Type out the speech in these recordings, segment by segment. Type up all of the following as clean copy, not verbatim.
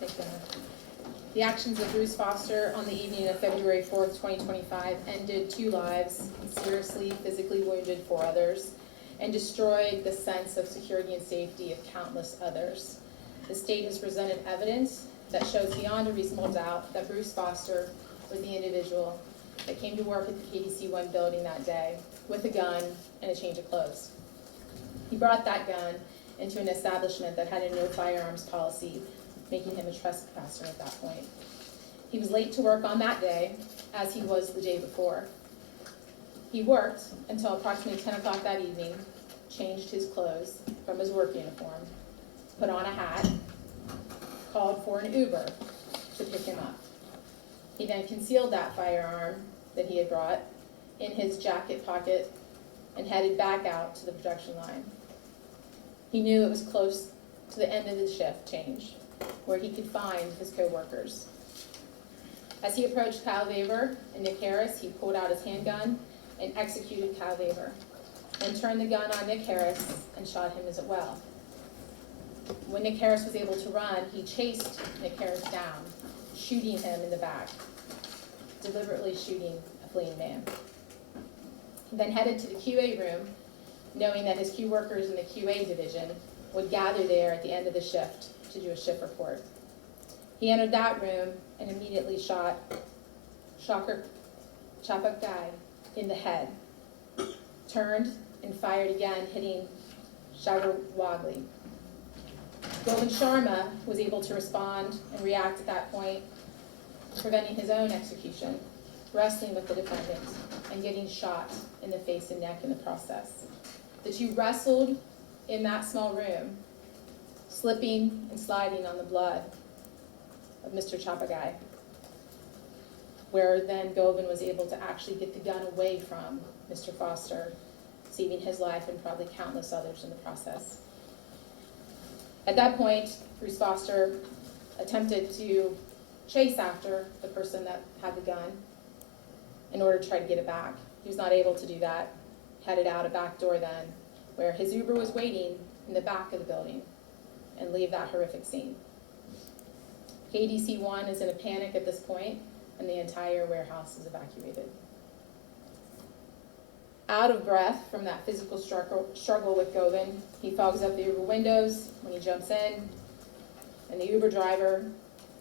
Thank God. The actions of Bruce Foster on the evening of February 4th, 2025 ended 2 lives, seriously physically wounded 4 others, and destroyed the sense of security and safety of countless others. The state has presented evidence that shows beyond a reasonable doubt that Bruce Foster was the individual that came to work at the KDC-1 building that day with a gun and a change of clothes. He brought that gun into an establishment that had a no firearms policy, making him a trespasser at that point. He was late to work on that day, as he was the day before. He worked until approximately 10 o'clock that evening, changed his clothes from his work uniform, put on a hat, called for an Uber to pick him up. He then concealed that firearm that he had brought in his jacket pocket and headed back out to the production line. He knew it was close to the end of the shift change, where he could find his co-workers. As he approached Kyle Weber and Nick Harris, he pulled out his handgun and executed Kyle Weber, then turned the gun on Nick Harris and shot him as well. When Nick Harris was able to run, he chased Nick Harris down, shooting him in the back, deliberately shooting a fleeing man. He then headed to the QA room, knowing that his Q workers in the QA division would gather there at the end of the shift to do a shift report. He entered that room and immediately shot Chapak Guy in the head, turned and fired again, hitting Shagar Wagli. Govind Sharma was able to respond and react at that point, preventing his own execution, wrestling with the defendant, and getting shot in the face and neck in the process. The 2 wrestled in that small room, slipping and sliding on the blood of Mr. Chapagai, where then Govind was able to actually get the gun away from Mr. Foster, saving his life and probably countless others in the process. At that point, Bruce Foster attempted to chase after the person that had the gun in order to try to get it back. He was not able to do that, headed out a back door then, where his Uber was waiting in the back of the building, and leave that horrific scene. KDC-1 is in a panic at this point, and the entire warehouse is evacuated. Out of breath from that physical struggle with Govind, he fogs up the Uber windows when he jumps in, and the Uber driver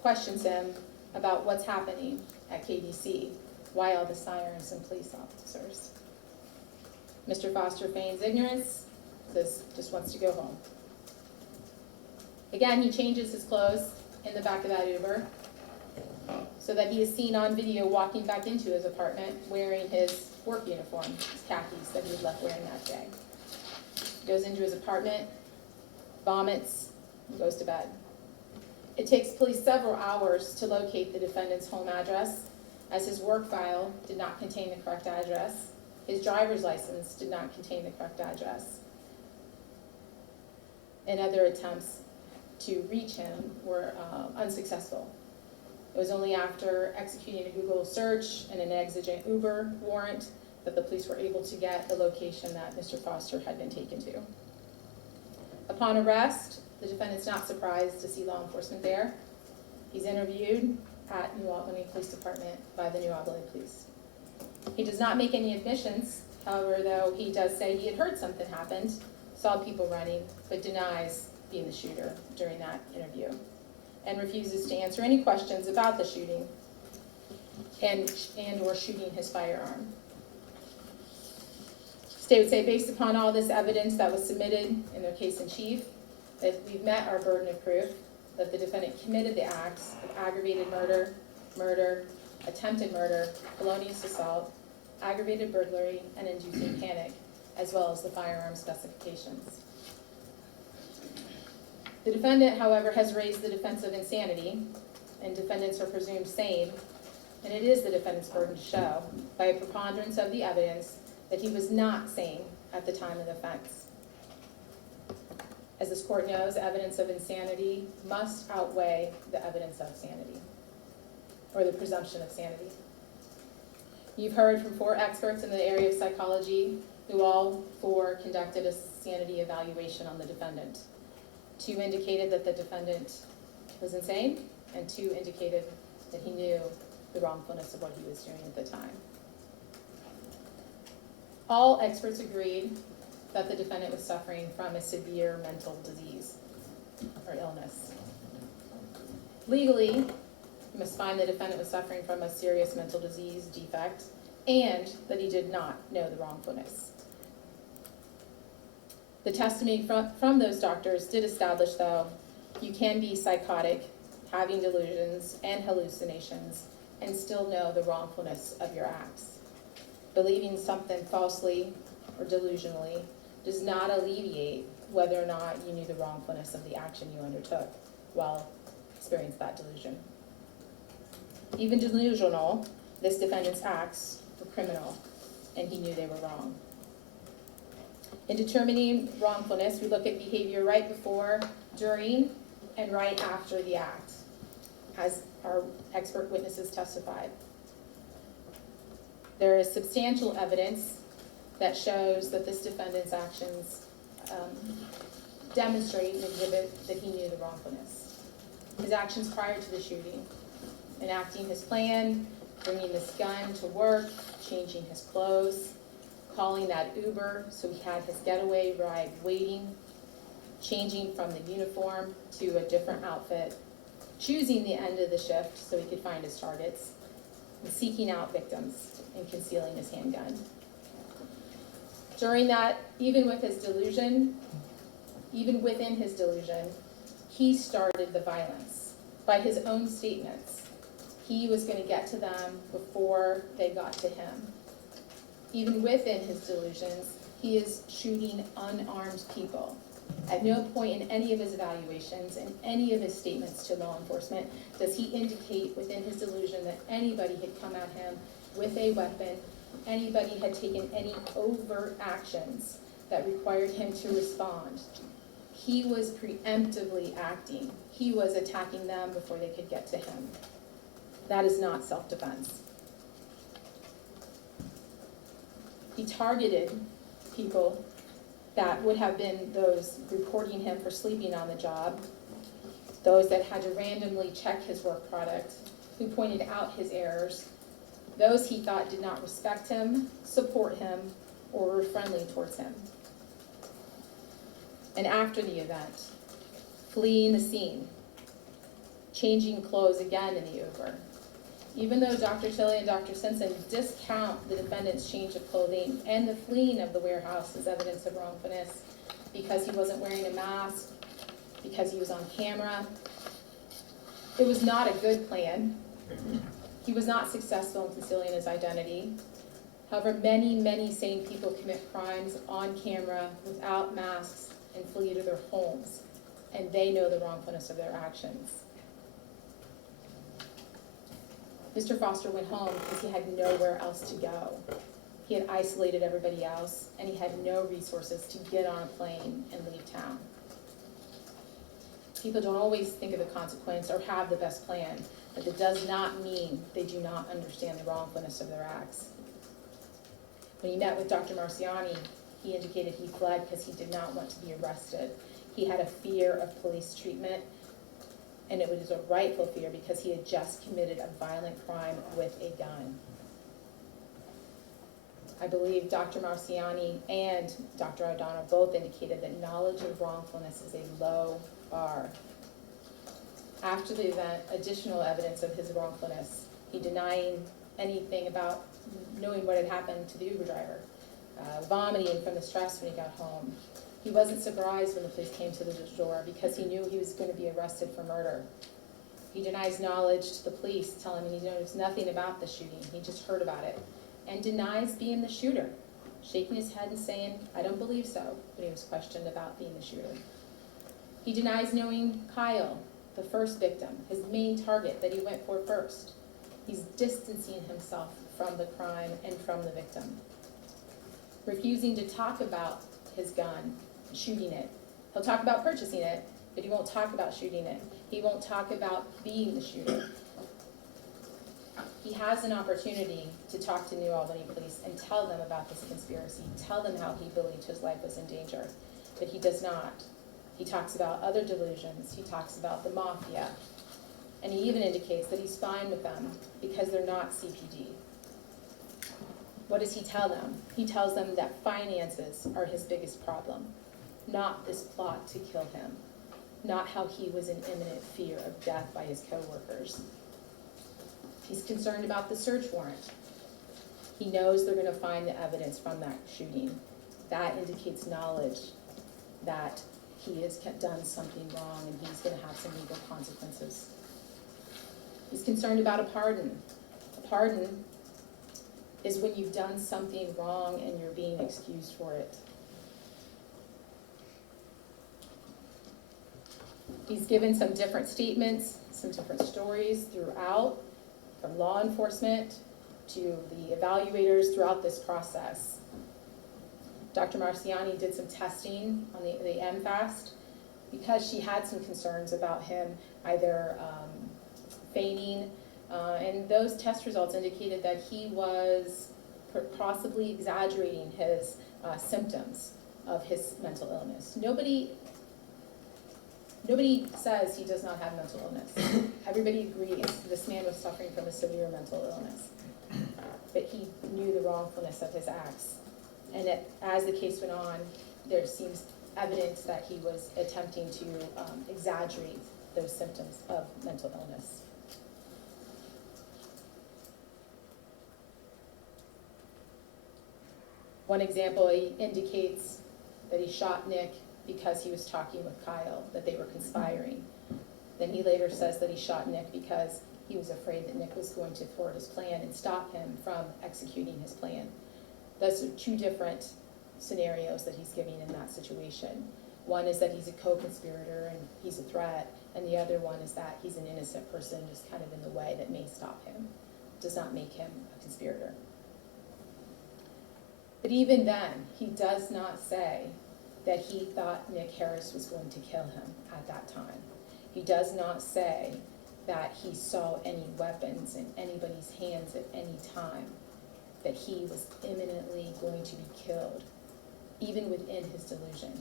questions him about what's happening at KDC, why all the sirens and police officers. Mr. Foster feigns ignorance, says just wants to go home. Again, he changes his clothes in the back of that Uber so that he is seen on video walking back into his apartment wearing his work uniform, his khakis that he had left wearing that day. He goes into his apartment, vomits, and goes to bed. It takes police several hours to locate the defendant's home address, as his work file did not contain the correct address. His driver's license did not contain the correct address. And other attempts to reach him were unsuccessful. It was only after executing a Google search and an exigent Uber warrant that the police were able to get the location that Mr. Foster had been taken to. Upon arrest, the defendant's not surprised to see law enforcement there. He's interviewed at New Albany Police Department by the New Albany Police. He does not make any admissions, however, though he does say he had heard something happened, saw people running, but denies being the shooter during that interview, and refuses to answer any questions about the shooting and or shooting his firearm. State would say, based upon all this evidence that was submitted in their case in chief, that we've met our burden of proof that the defendant committed the acts of aggravated murder, attempted murder, felonious assault, aggravated burglary, and inducing panic, as well as the firearm specifications. The defendant, however, has raised the defense of insanity, and defendants are presumed sane, and it is the defendant's burden to show, by a preponderance of the evidence, that he was not sane at the time of the offense. As this court knows, evidence of insanity must outweigh the evidence of sanity, or the presumption of sanity. You've heard from 4 experts in the area of psychology who all 4 conducted a sanity evaluation on the defendant. 2 indicated that the defendant was insane, and 2, indicated that he knew the wrongfulness of what he was doing at the time. All experts agreed that the defendant was suffering from a severe mental disease or illness. Legally, you must find the defendant was suffering from a serious mental disease defect and that he did not know the wrongfulness. The testimony from those doctors did establish, though, you can be psychotic, having delusions and hallucinations, and still know the wrongfulness of your acts. Believing something falsely or delusionally does not alleviate whether or not you knew the wrongfulness of the action you undertook while experiencing that delusion. Even delusional, this defendant's acts were criminal, and he knew they were wrong. In determining wrongfulness, we look at behavior right before, during, and right after the act, as our expert witnesses testified. There is substantial evidence that shows that this defendant's actions demonstrate and exhibit that he knew the wrongfulness. His actions prior to the shooting, enacting his plan, bringing this gun to work, changing his clothes, calling that Uber so he had his getaway ride waiting, changing from the uniform to a different outfit, choosing the end of the shift so he could find his targets, and seeking out victims and concealing his handgun. During that, even within his delusion, he started the violence. By his own statements, he was going to get to them before they got to him. Even within his delusions, he is shooting unarmed people. At no point in any of his evaluations and any of his statements to law enforcement does he indicate within his delusion that anybody had come at him with a weapon, anybody had taken any overt actions that required him to respond. He was preemptively acting. He was attacking them before they could get to him. That is not self-defense. He targeted people that would have been those reporting him for sleeping on the job, those that had to randomly check his work product, who pointed out his errors, those he thought did not respect him, support him, or were friendly towards him. And after the event, fleeing the scene, changing clothes again in the Uber. Even though Dr. Tilley and Dr. Simpson discount the defendant's change of clothing and the fleeing of the warehouse as evidence of wrongfulness because he wasn't wearing a mask, because he was on camera, it was not a good plan. He was not successful in concealing his identity. However, many, many sane people commit crimes on camera without masks and flee to their homes, and they know the wrongfulness of their actions. Mr. Foster went home because he had nowhere else to go. He had isolated everybody else, and he had no resources to get on a plane and leave town. People don't always think of the consequence or have the best plan, but it does not mean they do not understand the wrongfulness of their acts. When he met with Dr. Marciani, he indicated he fled because he did not want to be arrested. He had a fear of police treatment, and it was a rightful fear because he had just committed a violent crime with a gun. I believe Dr. Marciani and Dr. O'Donnell both indicated that knowledge of wrongfulness is a low bar. After the event, additional evidence of his wrongfulness, he denying anything about knowing what had happened to the Uber driver, vomiting from the stress when he got home. He wasn't surprised when the police came to the door because he knew he was going to be arrested for murder. He denies knowledge to the police, telling them he knows nothing about the shooting. He just heard about it. And denies being the shooter, shaking his head and saying, "I don't believe so," when he was questioned about being the shooter. He denies knowing Kyle, the first victim, his main target that he went for first. He's distancing himself from the crime and from the victim. Refusing to talk about his gun, shooting it. He'll talk about purchasing it, but he won't talk about shooting it. He won't talk about being the shooter. He has an opportunity to talk to New Albany police and tell them about this conspiracy, tell them how he believed his life was in danger, but he does not. He talks about other delusions. He talks about the mafia. And he even indicates that he's fine with them because they're not CPD. What does he tell them? He tells them that finances are his biggest problem, not this plot to kill him, not how he was in imminent fear of death by his coworkers. He's concerned about the search warrant. He knows they're going to find the evidence from that shooting. That indicates knowledge that he has done something wrong and he's going to have some legal consequences. He's concerned about a pardon. A pardon is when you've done something wrong and you're being excused for it. He's given some different statements, some different stories throughout, from law enforcement to the evaluators throughout this process. Dr. Marciani did some testing on the MFAST because she had some concerns about him either feigning, and those test results indicated that he was possibly exaggerating his symptoms of his mental illness. Nobody says he does not have mental illness. Everybody agrees this man was suffering from a severe mental illness, but he knew the wrongfulness of his acts. And as the case went on, there seems evidence that he was attempting to exaggerate those symptoms of mental illness. One example, he indicates that he shot Nick because he was talking with Kyle, that they were conspiring. Then he later says that he shot Nick because he was afraid that Nick was going to thwart his plan and stop him from executing his plan. Those are two different scenarios that he's giving in that situation. One is that he's a co-conspirator and he's a threat, and the other one is that he's an innocent person just kind of in the way that may stop him. Does not make him a conspirator. But even then, he does not say that he thought Nick Harris was going to kill him at that time. He does not say that he saw any weapons in anybody's hands at any time, that he was imminently going to be killed, even within his delusion.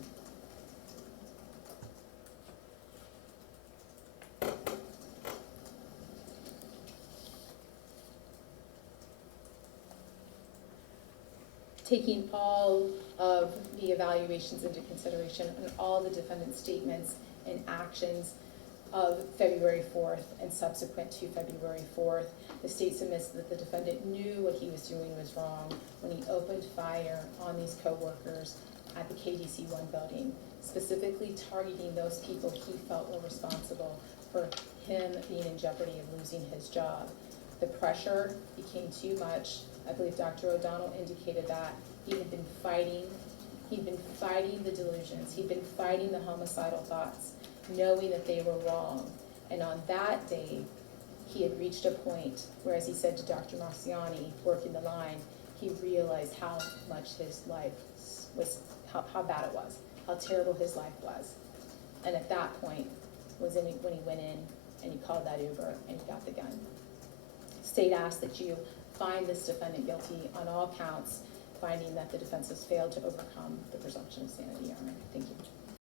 Taking all of the evaluations into consideration and all the defendant's statements and actions of February 4th and subsequent to February 4th, the state submits that the defendant knew what he was doing was wrong when he opened fire on these co-workers at the KDC-1 building, specifically targeting those people he felt were responsible for him being in jeopardy of losing his job. The pressure became too much. I believe Dr. O'Donnell indicated that he had been fighting the delusions, he'd been fighting the homicidal thoughts, knowing that they were wrong. And on that day, he had reached a point where, as he said to Dr. Marciani, working the line, he realized how much his life was, how bad it was, how terrible his life was. And at that point was when he went in and he called that Uber and he got the gun. State asks that you find this defendant guilty on all counts, finding that the defense has failed to overcome the presumption of sanity. Your Honor. Thank you.